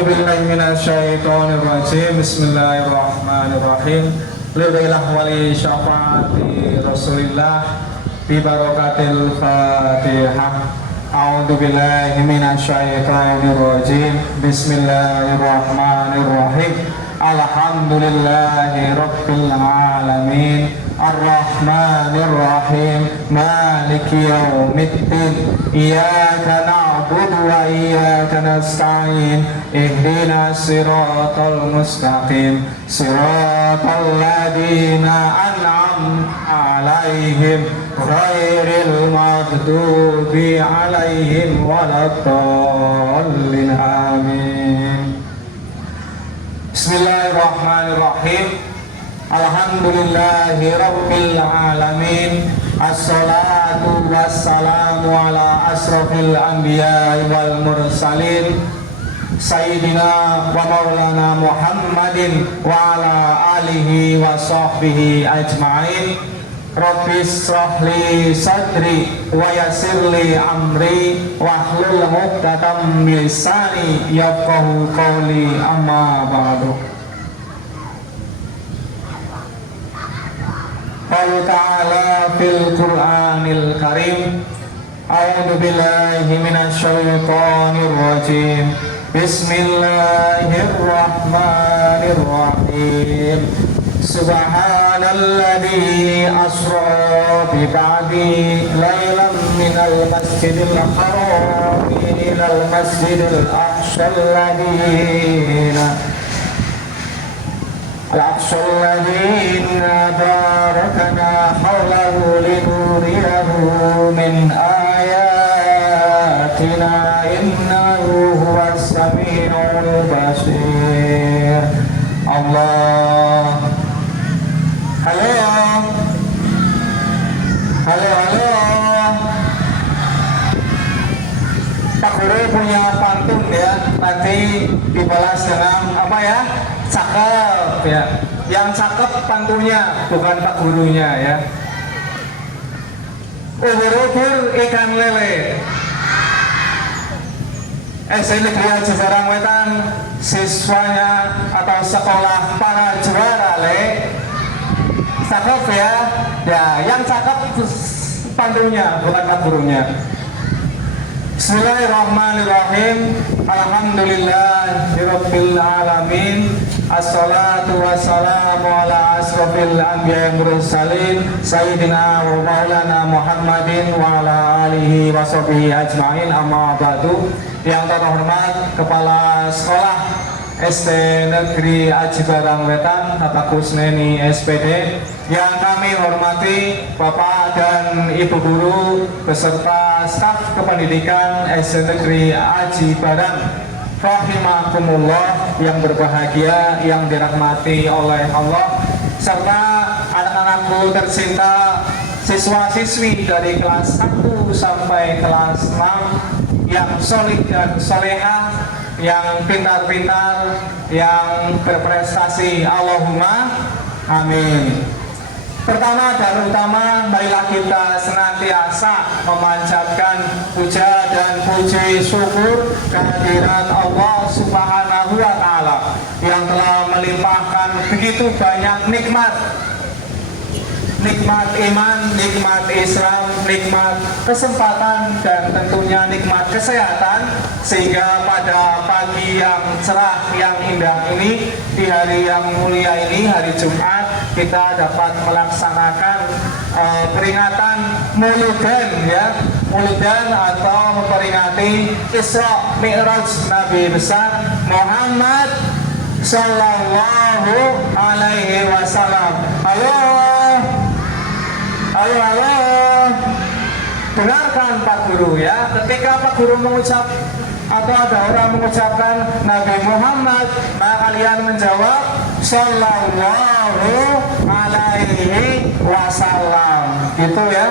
Bismillahirrahmanirrahim. Bismillahirrahmanirrahim. Liwailah wali syafaati Rasulillah bi barakatil Fatihah. A'udzu billahi minasyaitonir rajim. Bismillahirrahmanirrahim. Alhamdulillahi rabbil alamin. Ar-Rahmanir-Rahim. Maliki yaumiddin. Iyyaka na'budu wa iyyaka nasta'in. Ihdinas siratal mustaqim. Siratal ladzina an'amta 'alaihim ghairil maghdubi 'alaihim waladdallin. Amin. Bismillahirrahmanirrahim. Alhamdulillahi rabbil alamin. Assalatu wassalamu ala asrafil anbiya wal mursalin Sayyidina wa maulana Muhammadin wa ala alihi wa sahbihi ajma'in. Rabbi shrah li sadri wa yassir li amri wahlul 'uqdatam min lisani yafqahu qawli. Amma ba'du. Allah Ta'ala fil Qur'anil Karim. A'udzu billahi minasyaitonir rajim. Bismillahirrahmanirrahim. Subhanalladzi asra bi ba'di lailan minal masjidil haram ilal masjidil aqsal الذين باركنا حوله لنريه من آياتنا إنه هو السميع البصير. Allah. Halo. Pak Guru punya pantun ya, nanti dibalas dengan apa ya? Cakep ya. Yang cakep pantunnya, bukan Pak Gurunya ya. Ubur-ubur ikan lele. SD Negeri Haji Barang Wetan, siswanya atau sekolah para juara le. Cakep ya. Ya, yang cakep pantunnya, bukan Pak Gurunya. Bismillahirrahmanirrahim. Alhamdulillahirabbil alamin. Assalatu wassalamu ala asrofil anbiya mursalin Sayyidina wa maulana Muhammadin wa ala alihi wa sahbihi ajma'in. Amma ba'du. Yang terhormat Kepala Sekolah SD Negeri Haji Barang Wetan Bapak Kusneni SPD, yang kami hormati Bapak dan Ibu Guru beserta staf kependidikan SD Negeri Haji Barang rahimakumullah, yang berbahagia, yang dirahmati oleh Allah, serta anak-anakku tercinta, siswa-siswi dari kelas 1 sampai kelas 6 yang solid dan solehah, yang pintar-pintar, yang berprestasi. Allahumma amin. Pertama dan utama, marilah kita senantiasa memanjatkan puja dan puji syukur kehadiran Allah Subhanahu wa Ta'ala yang telah melimpahkan begitu banyak nikmat iman, nikmat Islam, nikmat kesempatan, dan tentunya nikmat kesehatan, sehingga pada pagi yang cerah, yang indah ini, di hari yang mulia ini, hari Jumat, kita dapat melaksanakan peringatan Mauludan ya, Mauludan atau memperingati Isra Mi'raj Nabi besar Muhammad Sallallahu Alaihi Wasallam. Halo. Dengarkan Pak Guru ya. Ketika Pak Guru mengucap atau ada orang mengucapkan Nabi Muhammad, maka kalian menjawab Sallallahu Alaihi Wasallam. Gitu ya.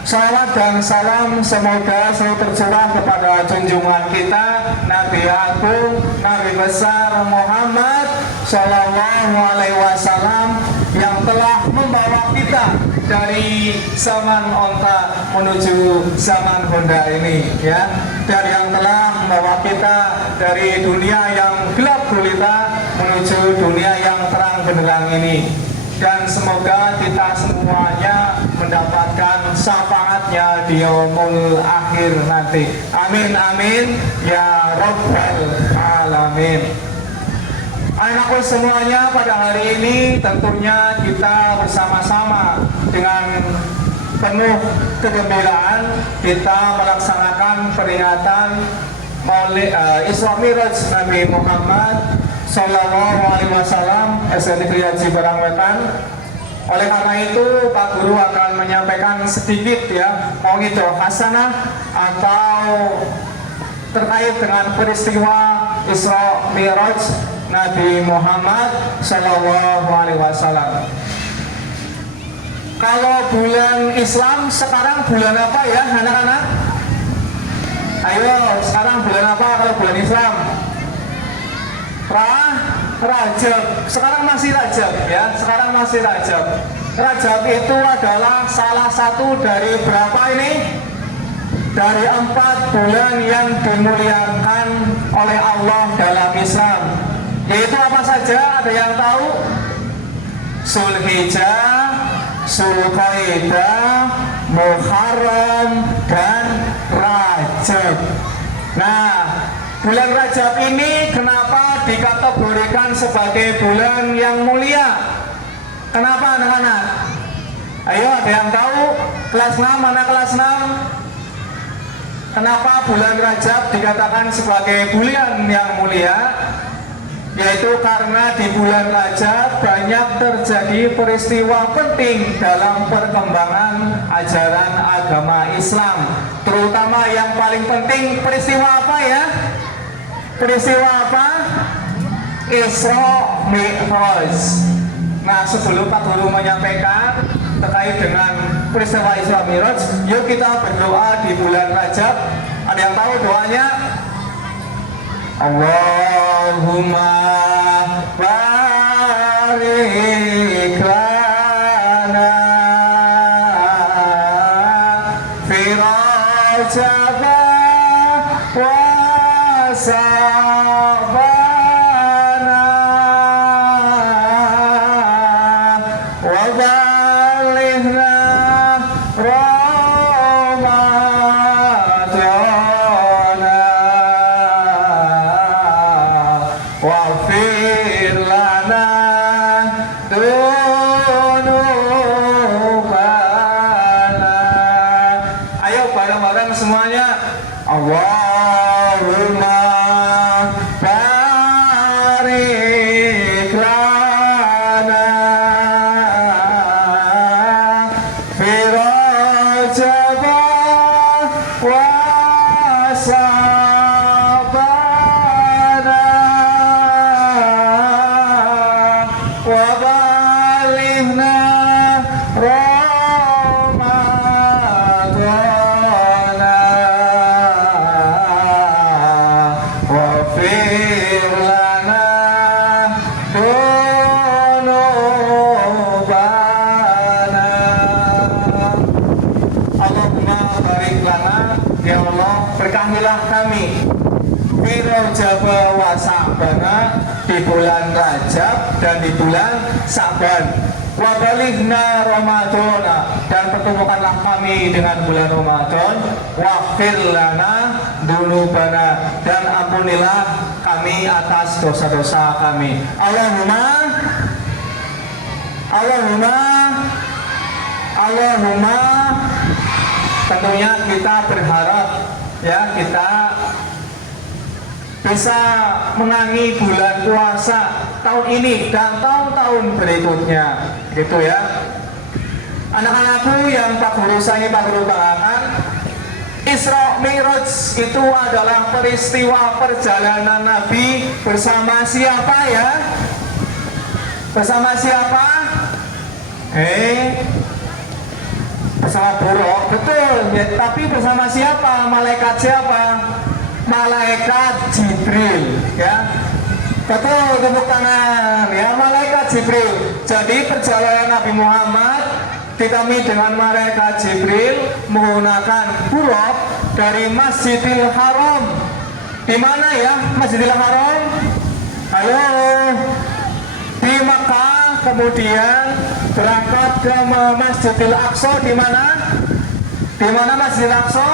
Salawat dan salam semoga selalu tercurah kepada junjungan kita Nabi Agung, Nabi besar Muhammad Sallallahu Alaihi Wasallam, yang telah membawa kita dari zaman onta menuju zaman Honda ini ya. dan yang telah membawa kita dari dunia yang gelap gulita menuju dunia yang terang benderang ini. Dan semoga kita semuanya mendapatkan syafaatnya di yaumul akhir nanti. Amin amin ya rabbal alamin. Anakku semuanya, pada hari ini tentunya kita bersama-sama dengan penuh kegembiraan kita melaksanakan peringatan Maulid Isra Mi'raj Nabi Muhammad Sallallahu Alaihi Wasallam SNI Haji Barangwetan. Oleh karena itu Pak Guru akan menyampaikan sedikit ya mau'idhah hasanah atau terkait dengan peristiwa Isra Mi'raj Nabi Muhammad Sallallahu Alaihi Wasallam. Kalau bulan Islam sekarang bulan apa ya anak-anak? Ayo, sekarang bulan apa kalau bulan Islam? Rajab. Sekarang masih Rajab ya, sekarang masih Rajab. Rajab itu adalah salah satu dari berapa ini? Dari 4 bulan yang dimuliakan oleh Allah dalam Islam. Yaitu apa saja? Ada yang tahu? Zulhijjah, Zulqaidah, Muharram, dan Rajab. Nah, bulan Rajab ini kenapa dikategorikan sebagai bulan yang mulia? Kenapa anak-anak? Ayo, ada yang tahu? Kelas 6, mana kelas 6? Kenapa bulan Rajab dikatakan sebagai bulan yang mulia? Yaitu karena di bulan Rajab banyak terjadi peristiwa penting dalam perkembangan ajaran agama Islam. Terutama yang paling penting peristiwa apa ya? Peristiwa apa? Isra Mi'raj. Nah, sebelum Pak Guru menyampaikan terkait dengan peristiwa Isra Mi'raj, yuk kita berdoa di bulan Rajab. Ada yang tahu doanya? Allahumma barik lana fi Rajab wa Sa'bana wa balighna semuanya. Allahumma barik lana fi Rajab wa Sa'bana wa balighna ya Allah, berkahilah kami fi Rajab wa Sa'bana, di bulan Rajab dan di bulan Sa'ban, wa balighna Ramadana, dan pertemukanlah kami dengan bulan Ramadan, waghfir lana dzunubana, dan ampunilah kami atas dosa-dosa kami. Allahumma tentunya kita berharap ya kita bisa menangi bulan puasa tahun ini dan tahun-tahun berikutnya, gitu ya. Anak-anakku yang Pak Guru sayangi, Pak Guru banggakan, Isra Mi'raj itu adalah peristiwa perjalanan Nabi bersama siapa ya? Bersama siapa? Bersama buruk, betul ya, tapi bersama siapa? Malaikat siapa? Malaikat Jibril ya. Betul, tepuk tangan ya, malaikat Jibril. Jadi perjalanan Nabi Muhammad ditemui dengan malaikat Jibril menggunakan buruk dari Masjidil Haram. Di mana ya Masjidil Haram? Halo, di Makkah, kemudian berangkat ke Masjidil Aqsa. Di mana? Di mana Masjidil Aqsa?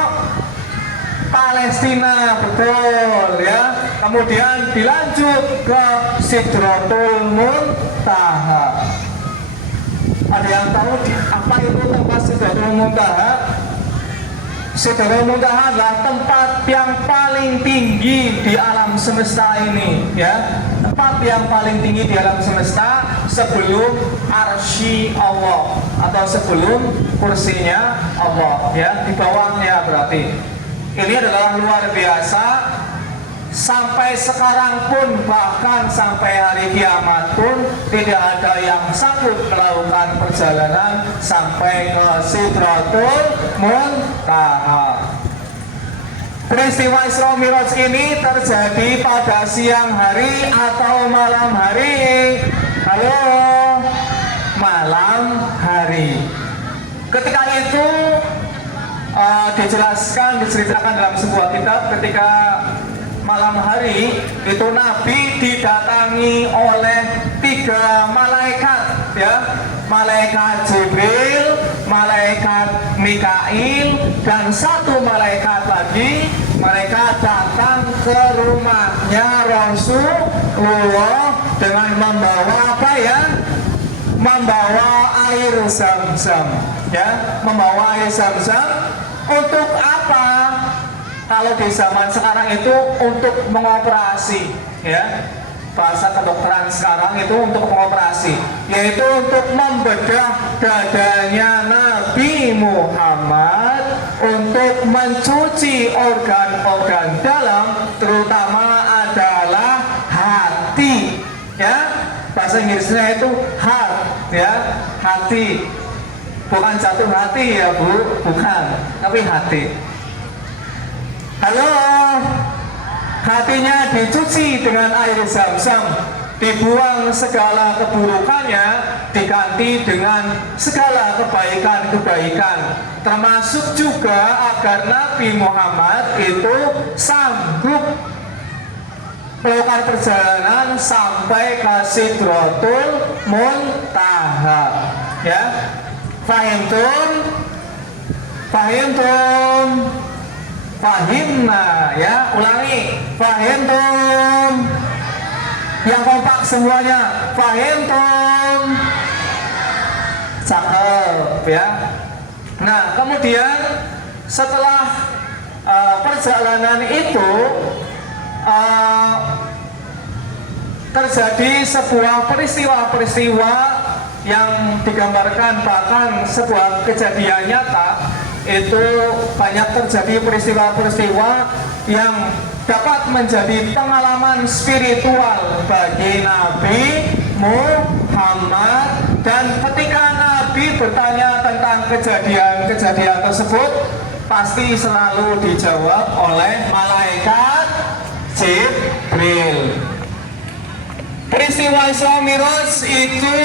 Palestina, betul ya. Kemudian dilanjut ke Sidratul Muntaha. Ada yang tahu apa itu tempat Sidratul Muntaha? Sidratul Muntaha adalah tempat yang paling tinggi di alam semesta ini, ya. Tempat yang paling tinggi di alam semesta sebelum arsy Allah atau sebelum kursinya Allah, ya. Di bawahnya berarti. Ini adalah luar biasa. Sampai sekarang pun, bahkan sampai hari kiamat pun, tidak ada yang sanggup melakukan perjalanan sampai ke Sidratul Muntaha. Peristiwa Isra Mi'raj ini terjadi pada siang hari atau malam hari? Halo, malam hari. Ketika itu diceritakan dalam sebuah kitab, ketika malam hari itu Nabi didatangi oleh 3 malaikat, ya, malaikat Jibril, malaikat Mikail, dan 1 malaikat lagi. Mereka datang ke rumahnya Rasulullah dengan membawa apa ya? Membawa air Zam-Zam, ya, membawa air Zam-Zam. Untuk apa? Kalau di zaman sekarang itu untuk mengoperasi, ya, bahasa kedokteran sekarang itu untuk mengoperasi, yaitu untuk membedah dadanya Nabi Muhammad, untuk mencuci organ-organ dalam, terutama adalah hati, ya. Bahasa Inggrisnya itu heart, ya, hati. Bukan jatuh hati ya Bu, bukan, tapi hati. Halo, hatinya dicuci dengan air Zam-Zam, dibuang segala keburukannya, diganti dengan segala kebaikan-kebaikan, termasuk juga agar Nabi Muhammad itu sanggup melakukan perjalanan sampai ke Sidratul Muntaha, ya. Fahimtum? Fahimtum? Fahimna, ya. Ulangi. Fahimtum? Yang kompak semuanya. Fahimtum? Cakep, ya. Nah, kemudian setelah perjalanan itu terjadi sebuah peristiwa-peristiwa yang digambarkan, bahkan sebuah kejadian nyata. Itu banyak terjadi peristiwa-peristiwa yang dapat menjadi pengalaman spiritual bagi Nabi Muhammad. Dan ketika Nabi bertanya tentang kejadian-kejadian tersebut, pasti selalu dijawab oleh malaikat Jibril. Peristiwa Isra Mi'raj itu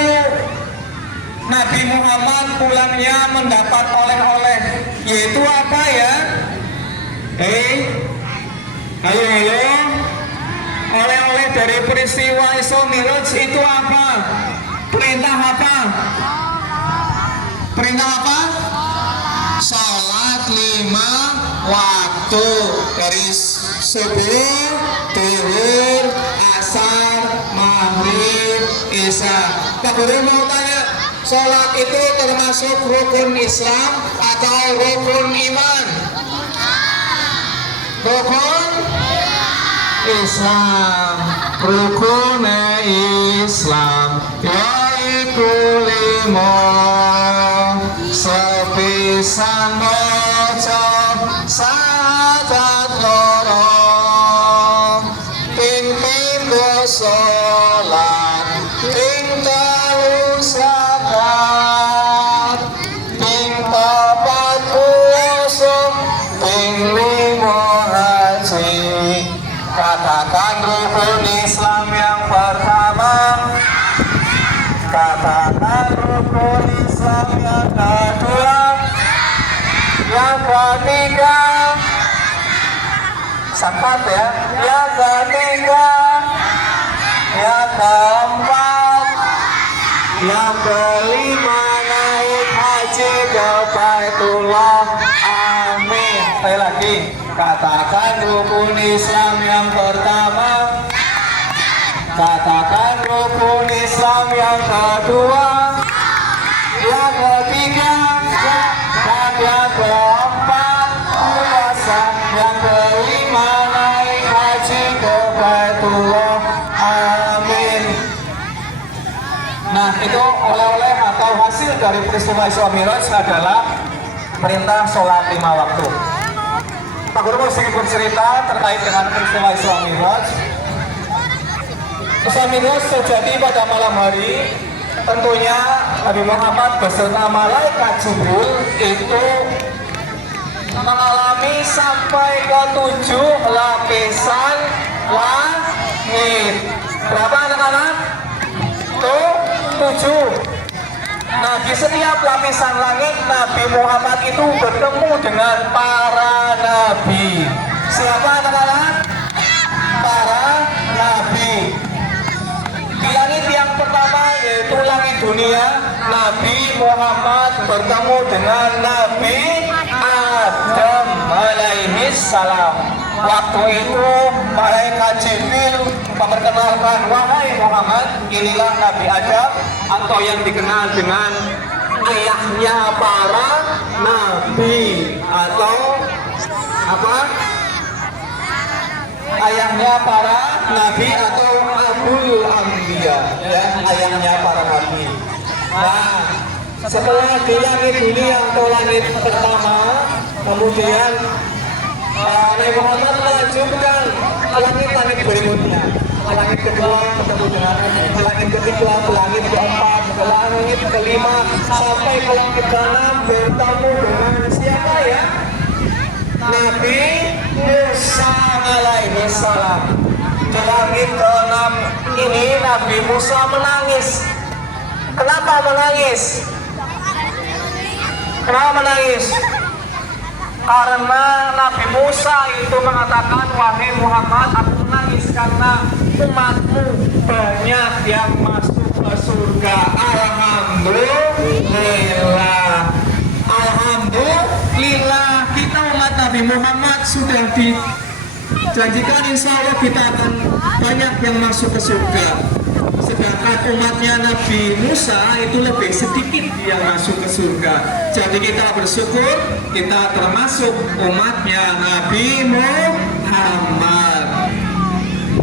Nabi Muhammad pulangnya mendapat oleh-oleh, yaitu apa ya? Halo. Oleh-oleh dari peristiwa Isra Mi'raj itu apa? Perintah apa? Perintah apa? Salat 5 waktu, dari subuh, zuhur, asar, maghrib, isya. Pak Guru mau tanya, sholat itu termasuk rukun Islam atau rukun iman? Rukun Islam. Rukun Islam yaitu 5. Sepisan moco sadat loro, ping sholat, ping telu zakat, ping papat puasa, ping 5 haji. Katakan rukun Islam yang pertama. Katakan rukun Islam yang kedua, yang ketiga, sakat ya. Yang ketiga, yang keempat, yang kelima naik haji ke Baitullah. Amin. Sekali lagi, katakan rukun Islam yang pertama, katakan rukun Islam yang kedua, yang ketiga, dan yang keempat puasa, yang kelima naik haji ke Baitullah. Amin. Nah, itu oleh-oleh atau hasil dari peristiwa Isra Mi'raj adalah perintah sholat 5 waktu. Pak Guru mau sedikit bercerita terkait dengan peristiwa Isra Mi'raj. Isra Mi'raj terjadi pada malam hari. Tentunya Nabi Muhammad beserta malaikat Jibril itu mengalami sampai ke 7 lapisan langit. Berapa anak-anak? Tuh 7. Nah, di setiap lapisan langit Nabi Muhammad itu bertemu dengan para nabi. Siapa anak-anak? Para nabi. Di langit yang pertama yaitu langit dunia, Nabi Muhammad bertemu dengan Nabi Adam alaihi salam. Waktu itu malaikat Jibril memperkenalkan, wahai Muhammad, inilah Nabi Adam atau yang dikenal dengan ayahnya para nabi atau apa? Ayahnya para nabi atau Abul Anbiya, ya, ayahnya para nabi. Nah, setelah di langit dunia atau langit pertama, kemudian Nabi Muhammad melanjutkan langit-langit berikutnya. Langit kedua bertemu dengan langit ketiga, langit keempat, langit kelima, sampai ke langit keenam bertemu dengan siapa ya? Nabi Musa alaihi salam. Di langit keenam ini Nabi Musa menangis. Kenapa menangis? Kenapa menangis? Karena Nabi Musa itu mengatakan, wahai Muhammad, aku menangis karena umatmu banyak yang masuk ke surga. Alhamdulillah. Alhamdulillah, kita umat Nabi Muhammad sudah dijanjikan insya Allah kita akan banyak yang masuk ke surga. Sedangkan umatnya Nabi Musa itu lebih sedikit yang masuk ke surga. Jadi kita bersyukur kita termasuk umatnya Nabi Muhammad.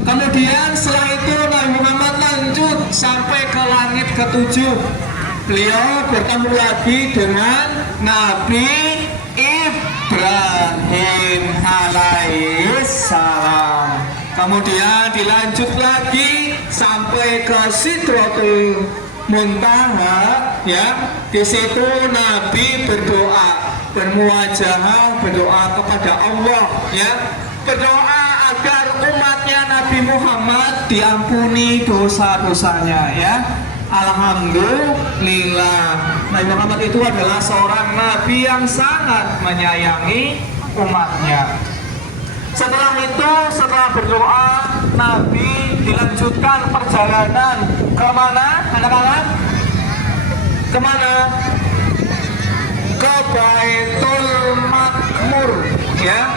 Kemudian setelah itu Nabi Muhammad lanjut sampai ke langit ke-7. Beliau bertemu lagi dengan Nabi Ibrahim alaihissalam. Kemudian dilanjut lagi sampai ke Sidratul Muntaha, ya. Di situ Nabi berdoa, bermuajahah, berdoa kepada Allah, ya. Berdoa agar umatnya Nabi Muhammad diampuni dosa-dosanya, ya. Alhamdulillah, Nabi Muhammad itu adalah seorang nabi yang sangat menyayangi umatnya. Setelah itu, setelah berdoa, Nabi dilanjutkan perjalanan kemana, anak-anak? Kemana? Ke Baitul Makmur, ya.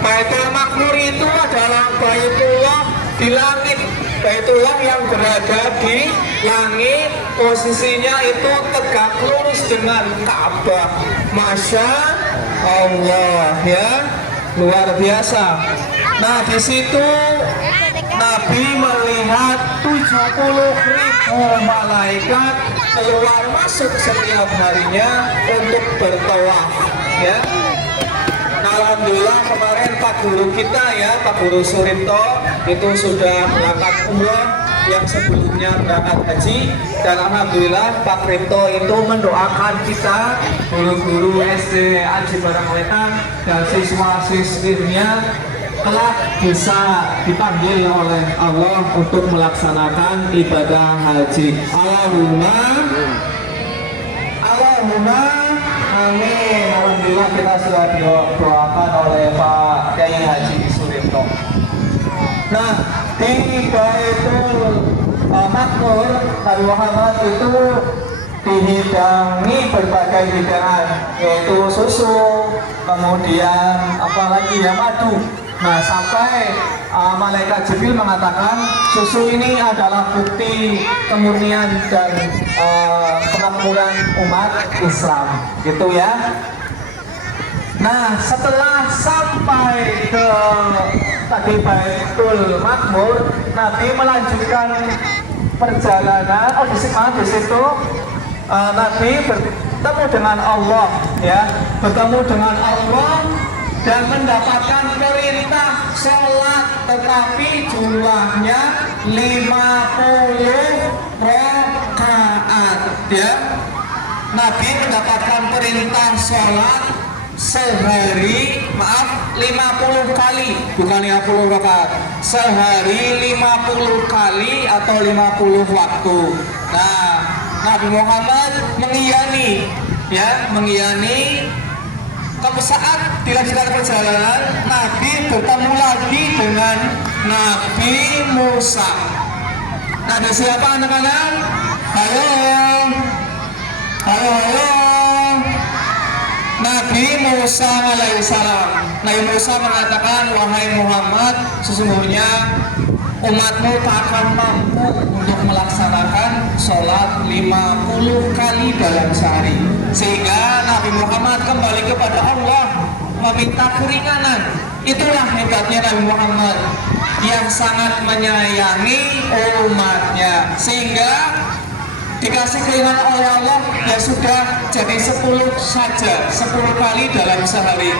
Baitul Makmur itu adalah Baitullah di langit. Baitullah yang berada di langit, posisinya itu tegak lurus dengan Ka'bah. Masya Allah, ya. Luar biasa. Nah, di situ Nabi melihat 70.000 malaikat keluar masuk setiap harinya untuk bertawaf, ya. Nah, alhamdulillah kemarin Pak Guru kita, ya, Pak Guru Suripto itu sudah berangkat umroh yang sebelumnya berangkat haji, dan alhamdulillah Pak Ripto itu mendoakan kita guru-guru SD Aji Barangwetan dan siswa-siswinya telah bisa dipanggil oleh Allah untuk melaksanakan ibadah haji. Allahumma amin. Alhamdulillah kita sudah didoakan oleh Pak Kiai Haji Suripto. punika. Nah, di Baitul Makmur Nabi Muhammad itu dihidangi berbagai hidangan, yaitu susu, kemudian apalagi ya madu. Nah, sampai malaikat Jibril mengatakan susu ini adalah bukti kemurnian dan kemakmuran umat Islam, gitu ya. Nah, setelah sampai ke tadi Baitul Makmur, Nabi melanjutkan perjalanan. Di situ Nabi bertemu dengan Allah, ya, bertemu dengan Allah dan mendapatkan perintah sholat, tetapi jumlahnya 50 rakaat, ya. Nabi mendapatkan perintah sholat sehari, 50 kali, bukan 50 rakaat, sehari 50 kali atau 50 waktu. Nah, Nabi Muhammad mengiyani, ya, mengiyani. Saat dilanjutkan perjalanan, Nabi bertemu lagi dengan Nabi Musa. Ada siapa anak-anak? Halo, halo, halo. Nabi Musa alaihissalam. Nabi Musa mengatakan, wahai Muhammad, sesungguhnya umatmu tak akan mampu untuk melaksanakan sholat 50 kali dalam sehari. Sehingga Nabi Muhammad kembali kepada Allah meminta keringanan. Itulah hebatnya Nabi Muhammad yang sangat menyayangi umatnya, sehingga dikasih keringanan oleh Allah, ya sudah, jadi 10 saja, 10 kali dalam sehari.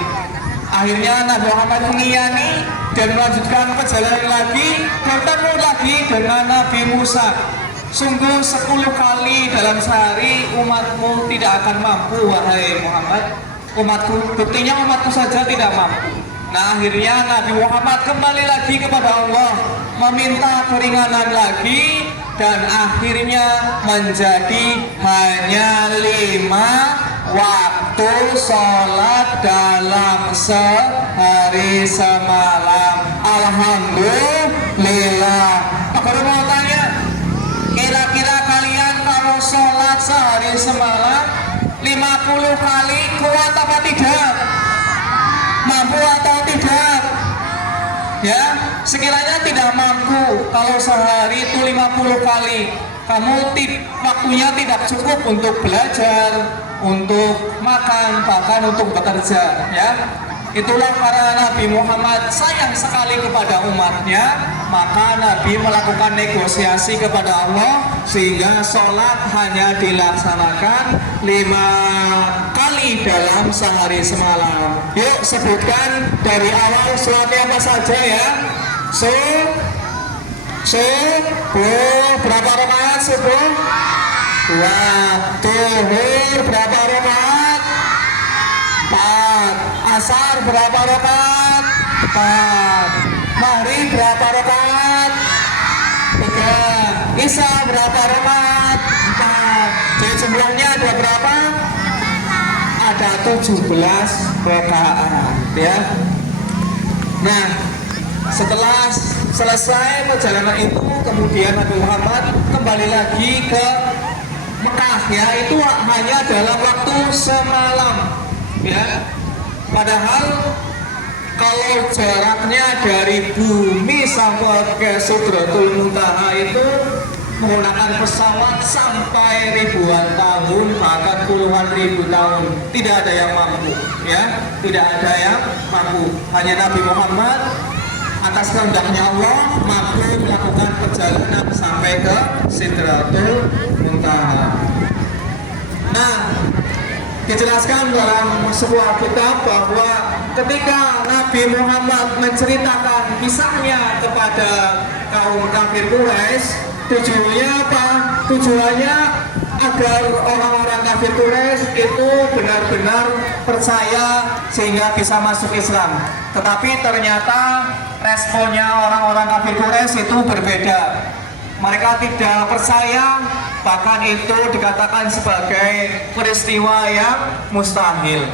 Akhirnya Nabi Muhammad mengiyani dan melanjutkan perjalanan lagi, bertemu lagi dengan Nabi Musa. Sungguh 10 kali dalam sehari umatmu tidak akan mampu, wahai Muhammad. Umatku, buktinya umatku saja tidak mampu. Nah, akhirnya Nabi Muhammad kembali lagi kepada Allah, meminta keringanan lagi, dan akhirnya menjadi hanya 5 waktu sholat dalam sehari semalam. Alhamdulillah. Aku mau tanya, kira-kira kalian kalau sholat sehari semalam 50 kali kuat apa tidak? Mampu atau tidak? Ya, sekiranya tidak mampu, kalau sehari itu 50 kali, kamu waktunya tidak cukup untuk belajar, untuk makan, bahkan untuk bekerja, ya. Itulah para Nabi Muhammad sayang sekali kepada umatnya, maka Nabi melakukan negosiasi kepada Allah sehingga sholat hanya dilaksanakan 5 kali dalam sehari semalam. Yuk sebutkan dari awal sholatnya apa saja, ya. Subuh berapa rakaat subuh? 2. Duhur berapa rakaat? 4. Asar berapa rakaat? 4. Maghrib berapa rakaat? 3. Isya berapa rakaat? 4. Jadi jumlahnya ada berapa? Ada 17 rakaat, ya. Nah, setelah selesai perjalanan itu, kemudian Nabi Muhammad kembali lagi ke Mekah, ya. Itu hanya dalam waktu semalam, ya. Padahal kalau jaraknya dari bumi sampai ke Sidratul Muntaha itu menggunakan pesawat sampai ribuan tahun, bahkan puluhan ribu tahun. Tidak ada yang mampu, ya. Tidak ada yang mampu. Hanya Nabi Muhammad atas kehendaknya Allah mampu melakukan perjalanan sampai ke Sidratul Muntaha. Nah, dijelaskan dalam sebuah kitab bahwa ketika Nabi Muhammad menceritakan kisahnya kepada kaum kafir Quraisy, tujuannya apa? Tujuannya agar orang-orang kafir Quraisy itu benar-benar percaya sehingga bisa masuk Islam. Tetapi ternyata responnya orang-orang kafir Quraisy itu berbeda. Mereka tidak percaya, bahkan itu dikatakan sebagai peristiwa yang mustahil.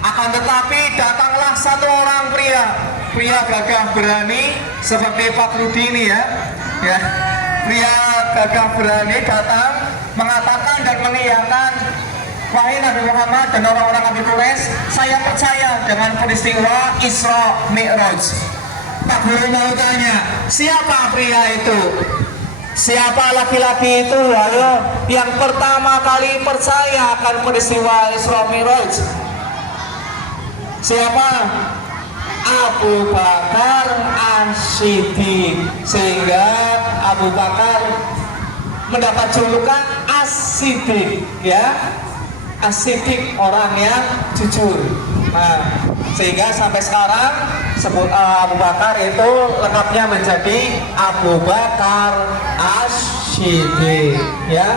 Akan tetapi datanglah satu orang pria pria gagah berani seperti Pak Rudi ini ya. Pria gagah berani datang mengatakan dan mengiyakan, wahai Nabi Muhammad dan orang-orang Nabi Quraisy, saya percaya dengan peristiwa Isra Mi'raj. Pak Guru mau tanya, siapa pria itu? Siapa laki-laki itu? Ayo, yang pertama kali percaya akan peristiwa Isra Mi'raj. Siapa? Abu Bakar As-Siddiq. Sehingga Abu Bakar mendapat julukan As-Siddiq, ya. As-Siddiq, orang yang jujur. Nah, sehingga sampai sekarang Abu Bakar itu lengkapnya menjadi Abu Bakar As-Siddiq, ya.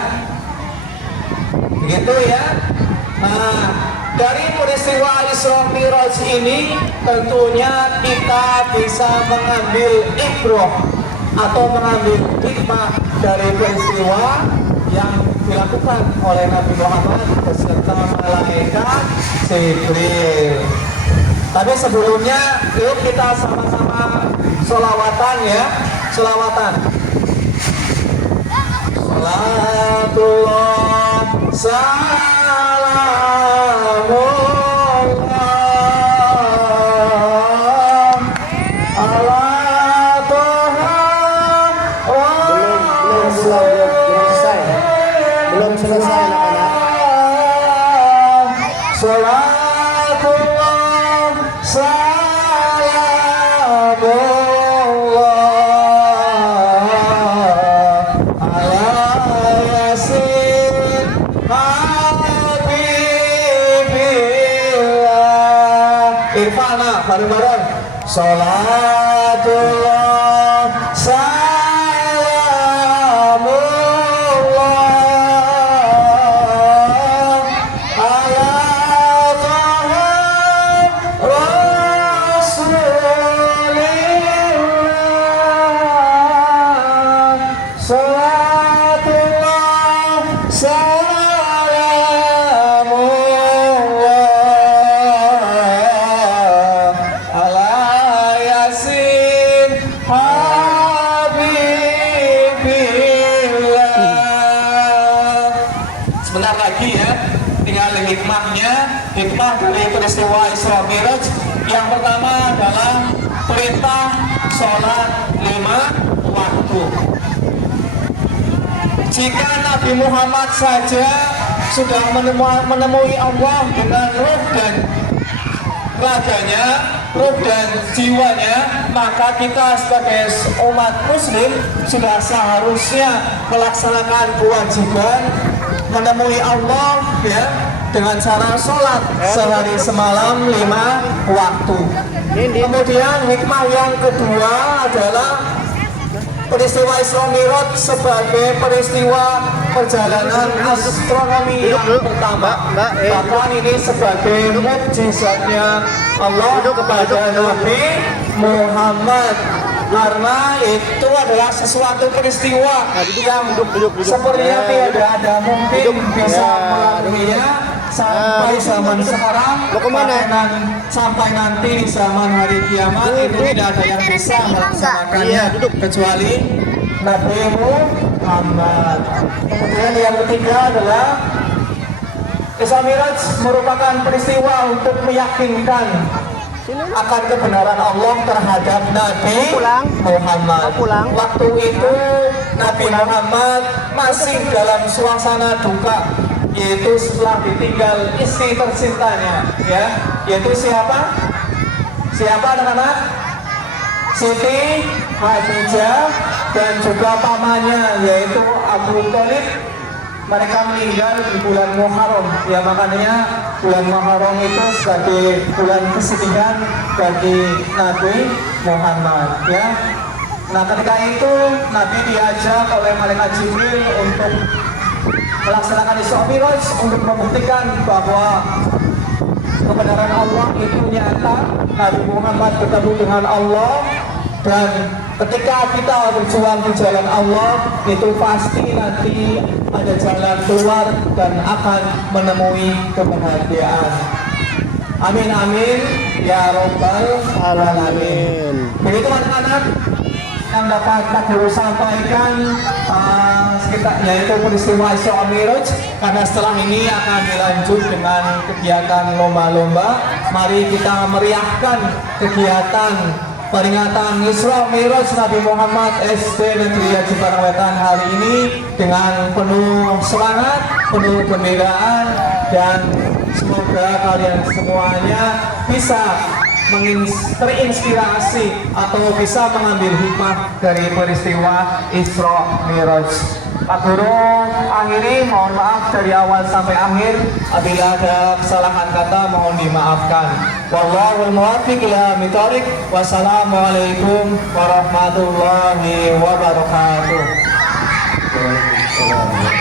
Begitu ya. Nah, dari peristiwa Isra Mi'raj ini tentunya kita bisa mengambil ibrah atau mengambil hikmah dari peristiwa yang dilakukan oleh Nabi Muhammad beserta malaikat Jibril. Tapi sebelumnya yuk kita sama-sama sholawatan ya, sholawatan. Salatullah salamullah ala Toha belum selesai anak-anak. Salatullah salamullah ala yasin habibillah. Irfana bareng-bareng. Salatullah salamullah ala Toha Rasulillah. Salatullah salamullah ala yasin habibillah. Sebentar lagi ya, tinggal hikmahnya. Hikmah dari peristiwa Isra Mi'raj yang pertama adalah perintah sholat 5 waktu. Jika Nabi Muhammad saja sudah menemui Allah dengan ruh dan raganya, ruh dan jiwanya, maka kita sebagai umat muslim sudah seharusnya melaksanakan kewajiban menemui Allah ya dengan cara sholat sehari semalam 5 waktu. Kemudian hikmah yang kedua adalah peristiwa Isra Mi'raj sebagai peristiwa perjalanan astronomi yang pertama. Bahkan ini sebagai mukjizatnya Allah kepada Nabi Muhammad, karena itu adalah sesuatu peristiwa yang sepertinya tidak ada mungkin bisa melaluinya sampai zaman sekarang, sampai nanti di zaman hari kiamat itu tidak ada yang bisa melaksanakannya kecuali Nabi Muhammad. Kemudian yang ketiga adalah Isra Mi'raj merupakan peristiwa untuk meyakinkan akan kebenaran Allah terhadap Nabi Muhammad. Waktu itu Nabi Muhammad masih dalam suasana duka, yaitu setelah ditinggal istri tercintanya, ya, yaitu siapa? Siapa anak-anak? Siti Khadijah dan juga pamannya yaitu Abu Thalib. Mereka meninggal di bulan Muharram, ya, makanya bulan Muharram itu sebagai bulan kesedihan bagi Nabi Muhammad, ya. Nah, ketika itu Nabi diajak oleh malaikat Jibril untuk melaksanakan Isra Mi'raj untuk membuktikan bahwa kebenaran Allah itu nyata. Nabi Muhammad bertemu dengan Allah, dan ketika kita berjuang di jalan Allah itu pasti nanti ada jalan keluar dan akan menemui kebahagiaan. Amin amin. ya Rabbal Alamin. Amin. Begitu anak-anak yang dapat Pak Guru sampaikan sekitar yaitu peristiwa Isra Mi'raj, karena setelah ini akan dilanjut dengan kegiatan lomba-lomba. Mari kita meriahkan kegiatan peringatan Isra Mi'raj Nabi Muhammad SD Negeri Haji Parangwetan hari ini dengan penuh semangat, penuh gembiraan, dan semoga kalian semuanya bisa terinspirasi atau bisa mengambil hikmah dari peristiwa Isra Mi'raj. Pak Guru akhiri, mohon maaf dari awal sampai akhir. Apabila ada kesalahan kata mohon dimaafkan. Wallahul muwaffiq ila aqwamit thoriq. Wassalamualaikum warahmatullahi wabarakatuh. Waalaikumsalam.